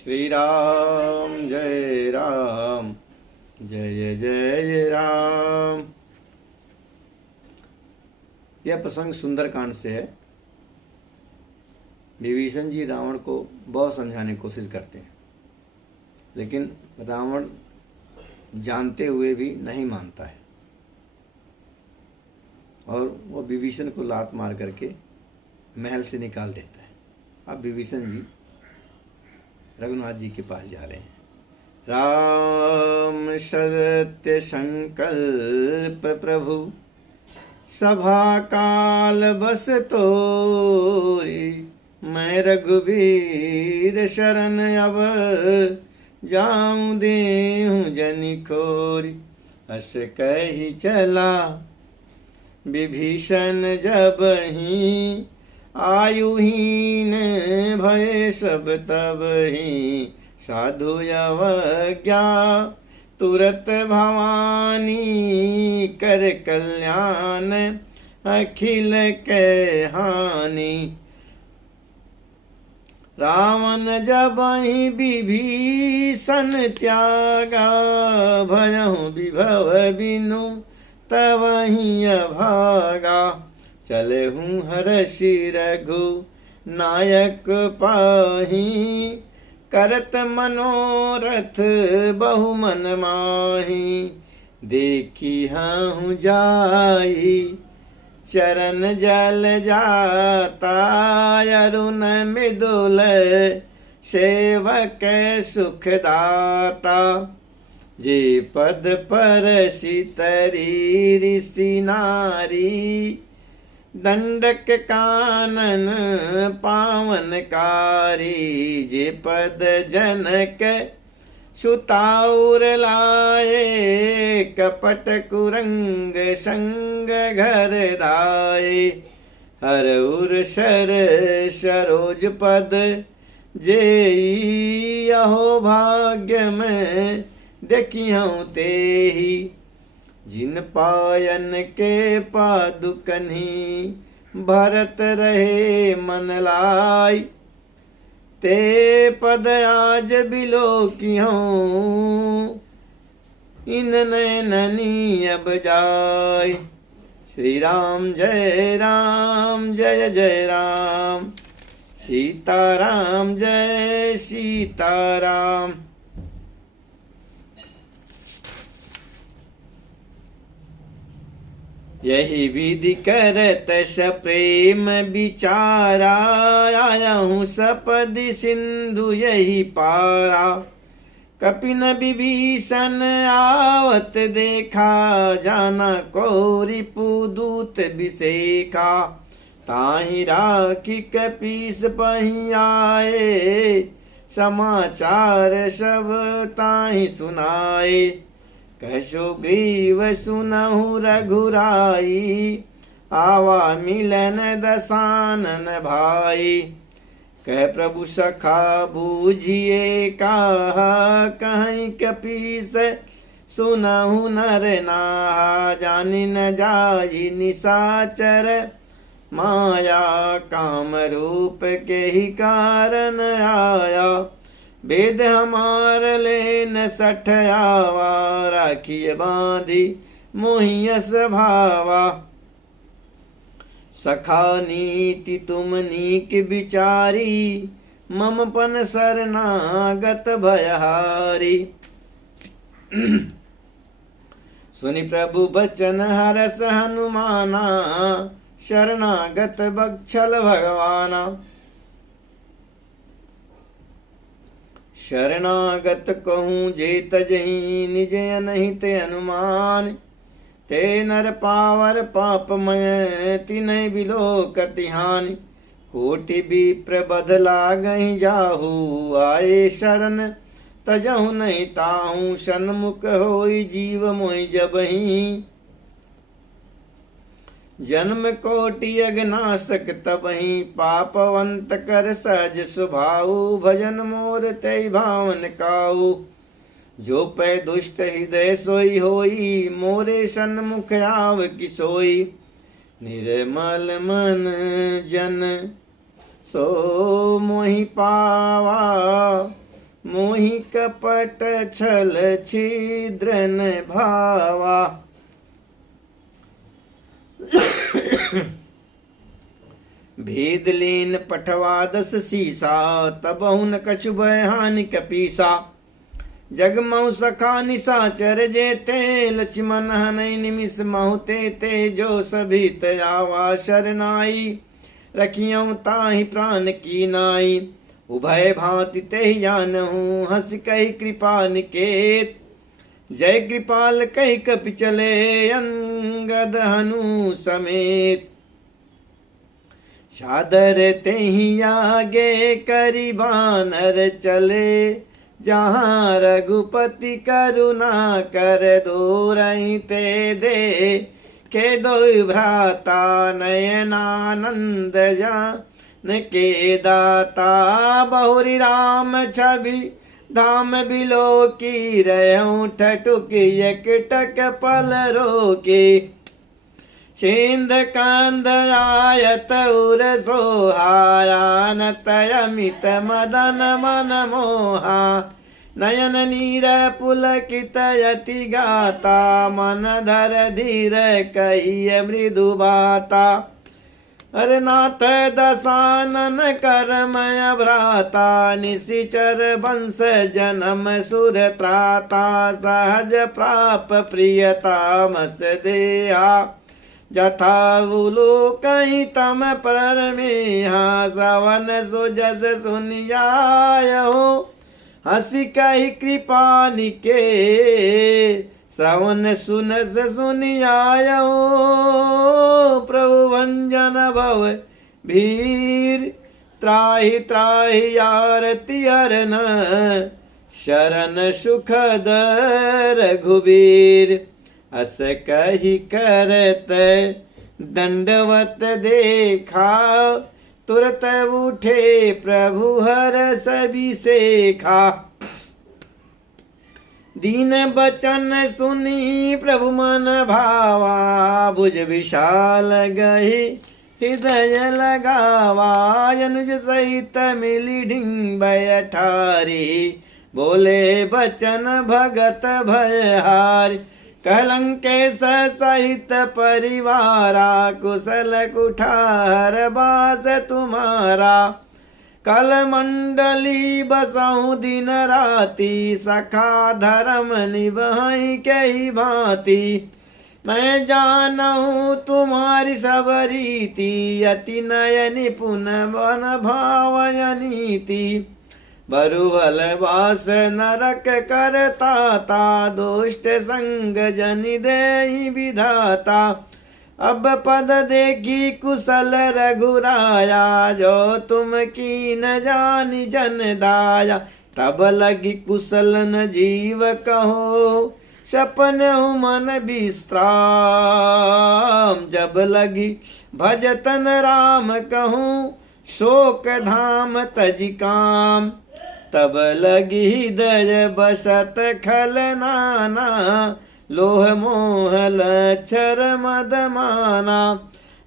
श्री राम जय राम, जय जय राम। यह प्रसंग सुंदरकांड से है। विभीषण जी रावण को बहुत समझाने की कोशिश करते हैं, लेकिन रावण जानते हुए भी नहीं मानता है और वो विभीषण को लात मार करके महल से निकाल देता है। अब विभीषण जी रघुनाथ जी के पास जा रहे हैं। राम सत्य संकल्प प्रभु, सभा काल बस तोरी। मैं रघुबीर शरण अब जाऊं देहूं जनि खोरी। हस कही चला विभीषण जबहि, आयुहीन भय सब तबहि। साधु अवज्ञा तुरत भवानी, कर कल्याण अखिल के हानि। रावण जबहि विभीषण त्यागा, भयहु विभव बिनु तबहि अभागा। चले हूँ हर्षि रघु नायक पाही, करत मनोरथ बहु मन माही। देखी हूँ जाई चरण जल जाता, अरुण मृदुल सेवक सुखदाता। जे पद पर सितरी ऋषि नारी, दंडक कानन पावनकारी। जे पद जनक सुताउर लाए, कपट कुरंग संग घर धाये। हरउर सर सरोज पद, जेई अहो भाग्य में देखिहूँ तेहि। जिन पायन के पादुकन्हि, भरत रहे मन लाई। ते पद आज बिलोकिहूँ, इन नैननी अब जाय। श्री राम जय राम, जय जय राम। सीताराम जय सीताराम। यही विधि करत सप्रेम विचारा, आया हूँ सपदि सिंधु यही पारा। कपिन विभीषण आवत देखा, जाना को रिपुदूत विसेखा। ताहि राखी कपीस पहि आए, समाचार सब ताहि सुनाए। कहसो ग्रीव सुनहु रघुराई, आवा मिलन दसानन भाई। कह प्रभु सखा बूझिए कहा, कहीं कपीस सुनहु नर नाहा। जानि न जाई निशाचर माया, काम रूप के ही कारण आया। वेद हमार ले न सठ आवा, राखिय बांधी मोहियस भावा। सखा नीति तुम नीक विचारी, मम पन शरणागत भयहारी। सुनि प्रभु बचन हरस हनुमाना, शरणागत बक्षल भगवाना। शरणागत कहूँ जे तजहि, निज अनहित अनुमान। ते नर पावर पापमय, तिनहि बिलोकति हानि। कोटि विप्र बध लागहि जाहू, आए शरण तजहु नहीं ताहू। सन्मुख होई जीव मोहि जबहि, जन्म कोटि अगनाशक तबहि। पापवंत कर सहज स्वभाव, भजन मोर तै भावन काऊ। जो पै दुष्ट हृदय सोई होई, मोरे सन्मुख आव किसोई। निर्मल मन जन सो मोहि पावा, मोहि कपट छल छिद्रन भावा। भेद लीन पठवा दस सीसा, तबहुन कछु भय हानि कपीसा। जगमऊ सखा निशाचर जेते, लक्ष्मण हनई निमिष महुते ते। जो सभी तयावा शरनाई, रखियऊ ताहि प्राण की नाई। उभय भांति ते जानहूँ, हंस कही कृपा निकेत। जय कृपाल कही कपि चले, अंगद हनु समेत। सादर तेहि आगे करि बानर चले, जहाँ रघुपति करुणा कर दूरहि ते दे। के दो भ्राता नयनानंद जान के दाता। बहुरी राम छवि धाम बिलो की, रहूं ठटुक एकटक पल रोके। सेंध कांद आयत उर सोहाया, नतय अमित मदन मन मोहा। नयन नीर पुलकित यति गाता, मन धर धीर कहिय मृदु बाता। अरे नाथ दशानन करमय भ्राता, निशिचर वंश जन्म सुर त्राता। सहज प्राप प्रियता मस देहा, जथा बुलो कहीं तम पर मेहा। श्रवण सुजस सुनियायो, हंसी कही कृपा निके। श्रवण सुनस सुनियायो, प्रभु भंजन भव भीर। त्राहि त्राहि आरती हरन, शरण सुखद रघुबीर। अस कही करत दंडवत देखा, तुरत उठे प्रभु हर सभी सेखा। दीन बचन सुनी प्रभु मन भावा, भुज विशाल गही हृदय लगावा। अनुज सहित मिली ढिंबय ठारी, बोले बचन भगत भयहारी। कलंकेश सहित परिवारा, कुशल कुठार बास तुम्हारा। कल मंडली बसहु दिन राति, सखा धर्म निभाई कही भांति। मैं जानहूँ तुम्हारी सब रीति, अति नय निपुण वन भावय नीति। बरुवल वास नरक करता, दुष्ट संग जनि देहि विधाता। अब पद देखी कुशल रघुराया, जो तुम की न जानी जन दाया। तब लगी कुशल न जीव कहो, सपन मन विश्राम। जब लगी भजतन राम कहूँ, शोक धाम तज काम। तब लगी हृदय बसत खल नाना, लोह मोह लक्षर मद माना।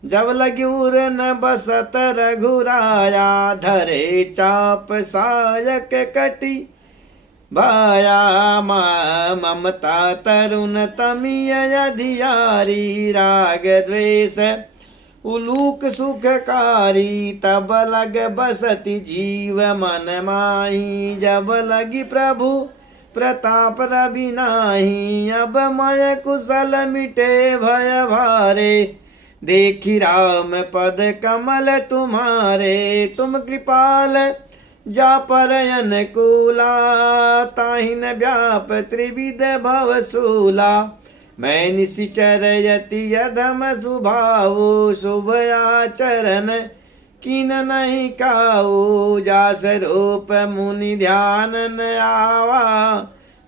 जब लगी उर न बसत रघुराया, धरे चाप सायक कटी भाया। ममता तरुण तमिय अधियारी, राग द्वेष उलूक सुखकारी। तब लग बसति जीव मन माही, जब लगी प्रभु प्रताप रवि नाही। अब मय कुशल मिटे भय भारे, देखी राम पद कमल तुम्हारे। तुम कृपाल जा पर अनुकूला, ताहिन व्याप त्रिविध भव सूला। मैं निशिचर यति अधम सुभाऊ, शुभ आचरण किन नहीं काऊ। जास रूप मुनि ध्यान न आवा,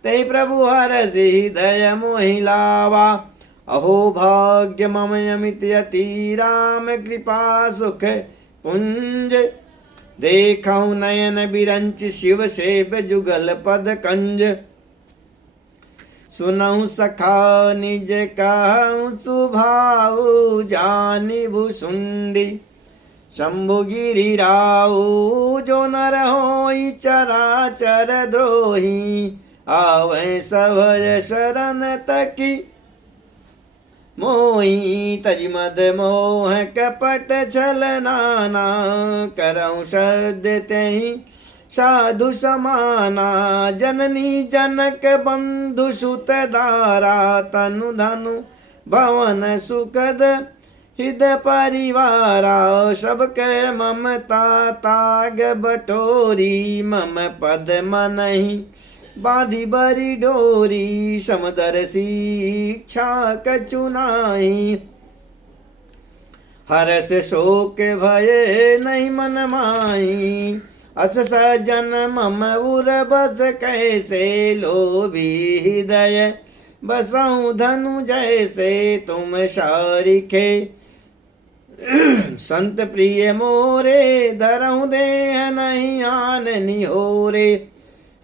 ते प्रभु हरषि हृदय मोहि लावा। अहो भाग्य मम अमित यति, राम कृपा सुख पुंज। देखौ नयन बिरंच शिव सेव जुगल पद कंज। सुनहु सखा निज कहूँ सुभाऊ, जानी भुसुंडी। शंभु गिरिराऊ जो नर होई चराचर द्रोही आवे सभय शरण तकी मोही तज मद मोह कपट छल नाना करऊं शब्द तेहि साधु समाना जननी जनक बंधु सुत दारा तनु धनु भवन सुखद हृदय परिवारा सबके ममता ताग बटोरी मम पद मनहि बांधी बरी डोरी समदर्शी इच्छा कछु नाहि हर्ष शोक भय नहीं मन माही अस सजन मम उर बस कैसे लोभी हृदय बसऊं धनु जैसे तुम शारिखे संत प्रिय मोरे धरऊं देह नहीं आन निहोरे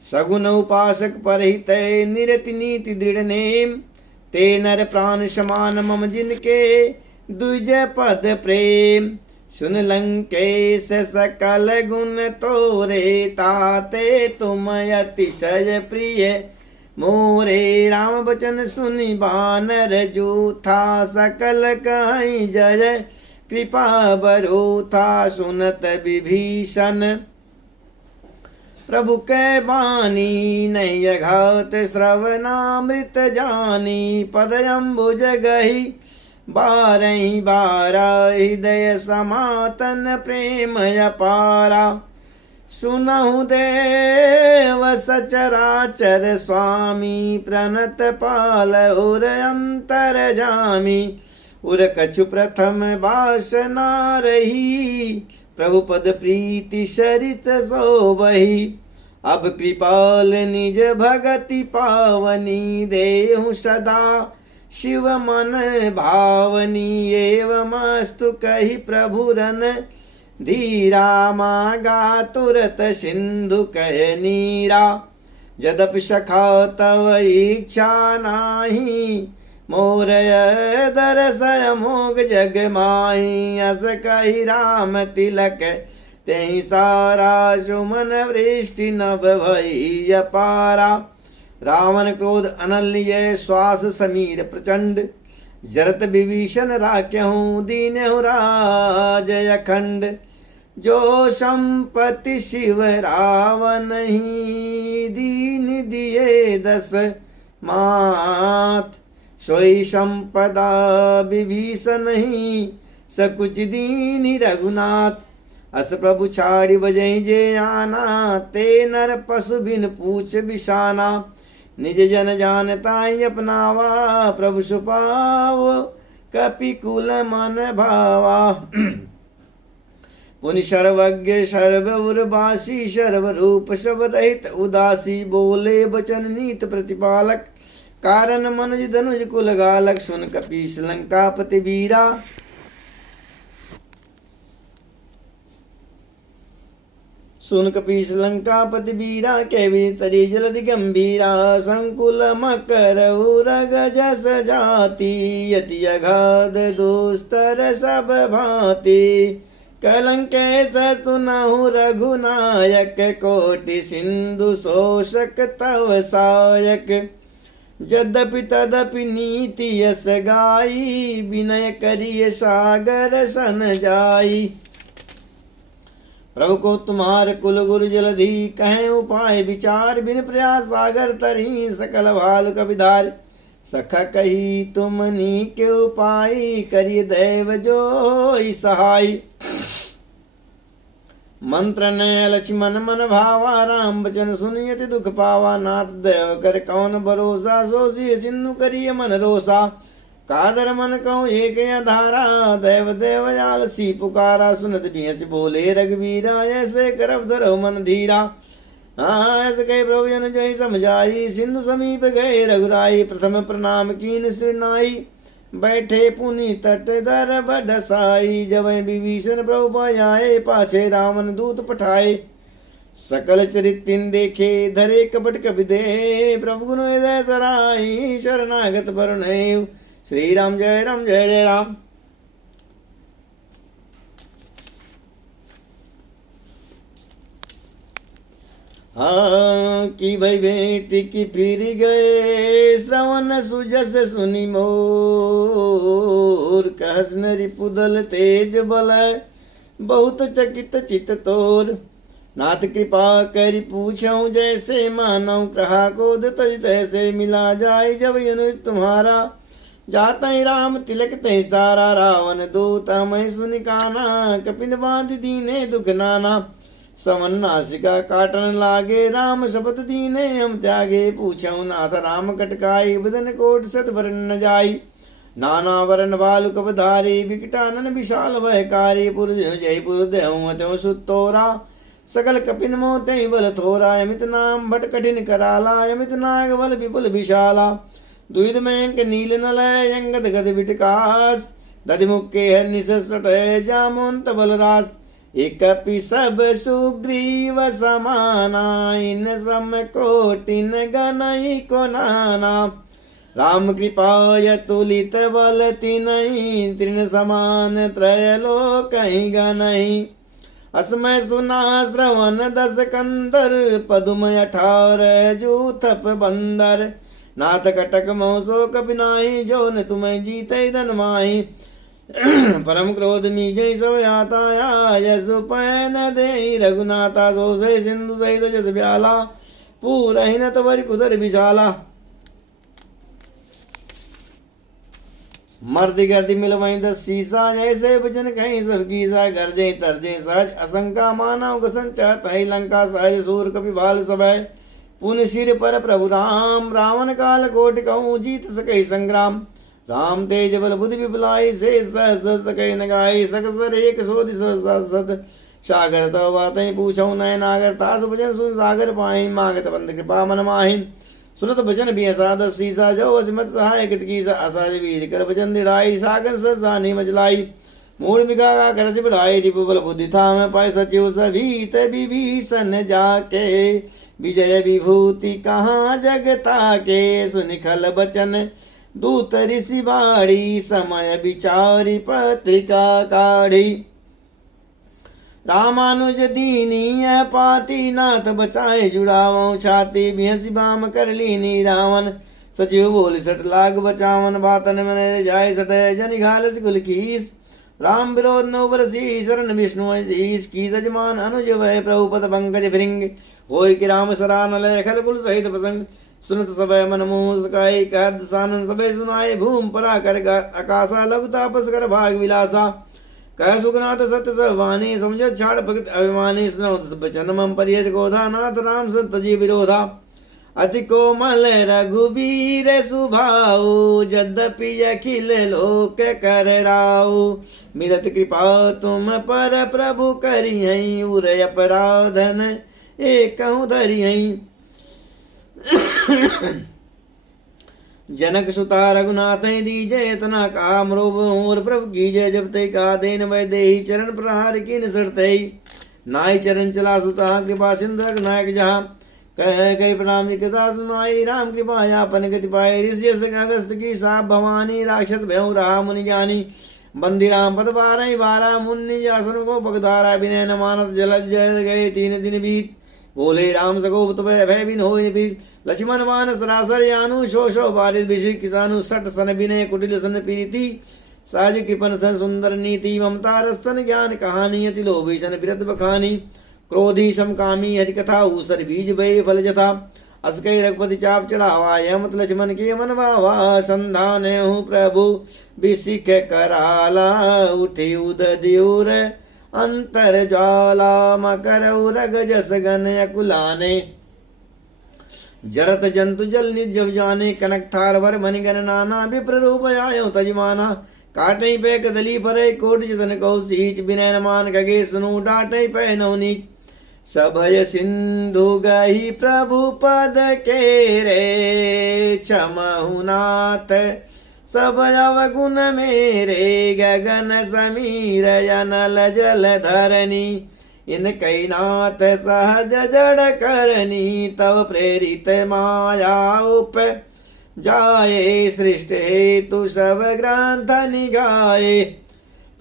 सगुन उपासक परहित निरति नीति दृढ़ नेम ते नर प्राण समान मम जिनके द्विज पद प्रेम सुन लंकेश सकल गुण तोरे ताते तुम अतिशय प्रिय मोरे राम बचन सुनि बानर जूथा सकल कहीं जय कृपा बरूथा सुनत विभीषण प्रभु कै बानी नहीं अघात श्रवणामृत जानी पद अम्बुज गही बारही बारा हृदय समातन प्रेम अपारा सुनहु देव सचराचर स्वामी प्रणत पाल उर अंतर जामी उर कछु प्रथम वासना रही प्रभु पद प्रीति सरित सोबही अब कृपाल निज भगति पावनी देहु सदा शिव मन भावनी एवमस्तु कही प्रभु रन धीरा मागा तुरत सिंधु कह नीरा यद्यपि सखा तव इच्छा नाही मोरय दरसय मोग जग माही अस कही राम तिलक तेहि सारा सुमन वृष्टि नभ भई अपारा रावण क्रोध अनल्य श्वास समीर प्रचंड जरत विभीषण राख्यहूँ दीनहु राज अखंड जो संपत्ति शिव रावण ही दीन दिए दस मात सोई संपदा विभीषण ही सकुच दीन रघुनाथ अस प्रभु छाड़ी बजई जे आना ते नर पशु बिन पूछ बिशाना निज जन जानताई अपनावा प्रभु सुपाव कपि कुल मन भावा पुनि सर्वज्ञ सर्व उर्वासी सर्व रूप सब रहित उदासी बोले बचन नीत प्रतिपालक कारण मनुज धनुज कुल गालक सुन कपीस लंकापति वीरा सुन कपीस लंकापति वीरा केवि तरी जलधि गंभीरा संकुल मकर उरग जस जाति यति अगाध दुस्तर सब भांति कलंकेश सुनहु रघुनायक कोटि सिंधु शोषक तव सायक यद्यपि तदपि नीति यस गाई विनय करिय सागर सन जाई प्रभु को तुम्हार कुल गुरु जलधि कहें उपाय विचार बिन प्रयास सागर तरही सकल भाल कविधार सखा कही तुमनी के उपाय करिय दैव जो सहाय मंत्र ने लक्ष्मण मन भावा राम बचन सुनियति दुख पावा नाथ देव कर कौन भरोसा सोसी सिंधु करिय मन रोसा कादर मन कहूँ एक धारा देव देवयाल सी पुकारा सुनत बिहस बोले रघुवीरा ऐसे करब धरो मन धीरा ऐसे कहे प्रभु जन जय समझाई सिंधु समीप गए रघुराई प्रथम प्रणाम कीन श्रीनाई बैठे पुनि तट दर बडसाई जब विभीषण प्रभु आए पाछे रावण दूत पठाए सकल चरितिन देखे धरे कपट कपि दे प्रभु गुण हृदय सराई शरणागत वरुण श्री राम जय जय राम। हाँ की भई बेटी की फिर गए श्रवण सुजस सुनि मोर कहस नरि पुदल तेज बल बहुत चकित चित तोर नाथ कृपा करि पूछऊं जैसे मानव कहा कोद तज तैसे मिला जाय जब यनुज तुम्हारा जाता ही राम तिलक तय सारा रावण दूत मैं सुनि काना कपिन बांध दीने दुख नाना समन नासिका काटन लागे राम शपथ दीने हम त्यागे पूछऊं नाथ राम कटकाई बदन कोट सत वरण न जाई नाना वरण बालु कपधारी विकटानन विशाल भयकारी पुर जय पुर देहूं त्यों सुतोरा सकल कपिन मोते बल थोरा यमित नाम भट कठिन कराला यमित नाग बल विपुल विशाला दुविध में नील नलय यंगद गद विटकास दधिमुखे है निसट जामुंत बलरास एक सब सुग्रीव समाना इन सम कोटिन गनई को नाना राम कृपाय तुलित बल तिनहि तृण समान त्रयलोक गनहि असमय सुना श्रवण दस कंदर पदुम 18 जूथप बंदर नाथ कटक मोसो कपिनाही जो न तुम्हें जीते धन माही परम क्रोध मीजय सब याताया यशु पैन दे रघुनाथा सो से सिंधु सहित जस ब्याला पूरहीन तवर कुदर विशाला मर्द गर्दी मिलवाई 10 सीसा जैसे वचन कहीं सब कीसा गर्जे तरजे सहज असंका मानव गसन चाहत है लंका सहज सूर कपि भाल सभय पुन सिर पर प्रभु राम रावण काल कोट कहूँ जीत सके संग्राम राम तेज बल बुद्धि विपुलाई से सहस सके नगाई सकसर एक सोधि सत सागर तो बातें पूछऊं नय नागर तास भजन सुन सागर पाई मागत बंद कृपा मन माहिन सुनत भजन भी असाद सीसा जो असमत सहाय कित की असाज वीर कर भजन दिड़ाई सागर ससानी मजलाई मूड मिगा का कर से बढ़ाई रिपु बल बुद्धि था मैं पाए सचिव सभी तभी भीषण जाके विजय विभूति कहाँ जगता के सुनिखल बचन दूत ऋषि बाड़ी समय विचारी पत्रिका काढ़ी रामानुज दीनी पाती नाथ बचाए जुड़ावों छाती बिहसी बाम कर लीनी रावण सचिव बोल सट लाग बचावन बातन मन जाय सट जन घालस गुल कीस राम विरोध नो बरसी शरण विष्णु ईश की जजमान अनुज वह प्रभु पद पंकज भृंग होय कि राम सरान लय खल कुल सहित प्रसंग सुनत सबय मन मोह सकाई कहत सानन सबय सुनाए भूम परा कर आकाशा लघु तापस कर भाग विलासा कह सुखनाथ सत्य सवानी समझ छाड़ भगत अभिमानी सुनो बचन मम परियज गोधा नाथ राम सत जी विरोधा अति कोमल रघुबीर सुभाऊ यद्यपि अखिल लोक कर राऊ मिलत कृपा तुम पर प्रभु करियई उर अपराधन एक धरियई जनक सुता रघुनाथ दीजय तना काम रोब और प्रभु की जय जब ते का देन वै देहि चरण प्रहार की निसरते नाई चरण चला सुता कृपा सिंधु नायक जहाँ कह गई प्रणाम निकता सुनाई राम कृपा यापन गति पाए ऋषि अगस्त की साप भवानी राक्षस भयउ रहा मुनि ज्ञानी बंदी राम पद बारह 12 मुनि आसन को पगधारा विनय न मानस जल जल गए 3 दिन बीत बोले राम सगोप भय बिन हो लक्ष्मण मान सरासर यानु शो शो बारिश विषि किसानु सट सन विनय कुटिल सन प्रीति साज कृपन सन सुंदर नीति ममता रसन ज्ञान कहानी अति लोभी सन विरत बखानी क्रोधी समकामी हरि कथा ऊसर बीज भय फल जथा असकई रघुपति चाप चढ़ावा यमत लक्ष्मण के मन भावा संधान हूँ प्रभु बिसिख कराला उठी उद द्यूर अंतर ज्वाला मकर रग जस गन अकुलाने जरत जंतु जल निजव जाने कनक थार वर मन गन नाना विप्र रूप आयो तजमाना काटे पे कदली परे कोट जतन कौ सीच विनय मान गगे सुनु डाटे पे नवनीत सभय सिंधु गही प्रभु पद के रे क्षमहुनाथ सब अवगुण मेरे गगन समीर अनल जल धरनी इन कई नाथ सहज जड़ करनी तव प्रेरित माया उप जाए सृष्ट हेतु सब ग्रंथ निगाए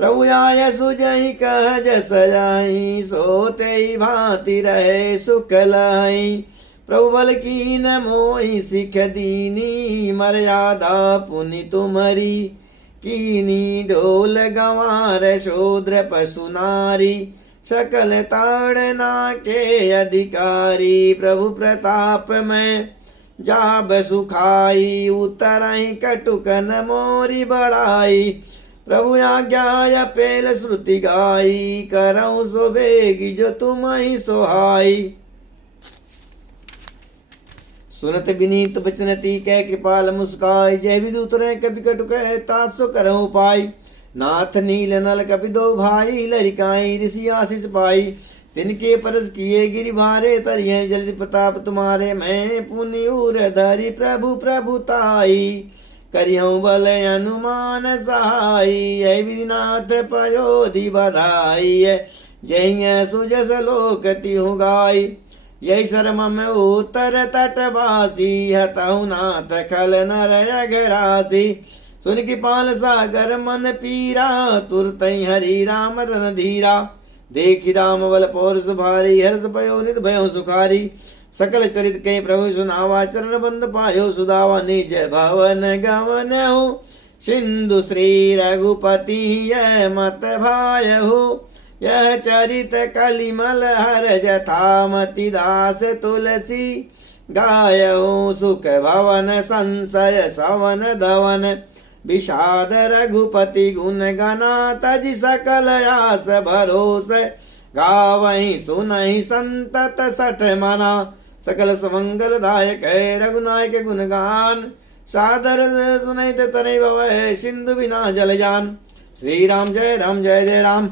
प्रभु आय सुजहि कह जस जाहि, सोते ही भांति रहे सुख लाई। प्रभु बल कीन मोहि सिख दीनी, मर्यादा पुनि तुम्हारी कीनी। ढोल गंवार शूद्र पशु नारी, सकल ताड़ना के अधिकारी। प्रभु प्रताप में जाब सुखाई, उतरहि कटुक न मोरी बढ़ाई। प्रभु आज्ञा पेल श्रुति गाई, करऊँ सो बेगी जो तुम ही सोहाई। सुनत विनीत बचनती कह कृपाल मुस्काई, जय विदुत रहे कपि कटुक तात सो करऊँ उपाय। नाथ नील नल कपि दो भाई, लरिकाई ऋषि आशीष पाई। तिनके परस किए गिरि भारे, तरिये जल्द प्रताप तुम्हारे। मैं पुनि उर धरि प्रभु प्रभुताई, करियऊँ बल अनुमान सहाई। जय विधिनाथ पयोधि बधाई, जय सुजस लोक तिहु गाई। यही शर्म में उत्तर तटवासी, हतहु नाथ खल नर अघरासी। सुन कृपाल सागर मन पीरा, तुरत हरि राम रन धीरा। देखि राम बल पौरुष भारी, हर्ष भयो नित भयो सुखारी। सकल चरित कहीं प्रभु सुनावा, चरण बंद पायो सुदावा। निज भवन गवन हो, सिंधु श्री रघुपति यह मत भाय हो। यह चरित कलिमल हर जथा, मति दास तुलसी गाय हो। सुख भवन संशय सवन धवन, विषाद रघुपति गुण गना। तज सकल आस भरोस, गावहि सुनहि संतत सठ मना। सकल सुमंगल दायक है रघुनायक गुणगान, सादर सुनहित तनय भवै सिंधु बिना जल जान। श्री राम जय जय राम।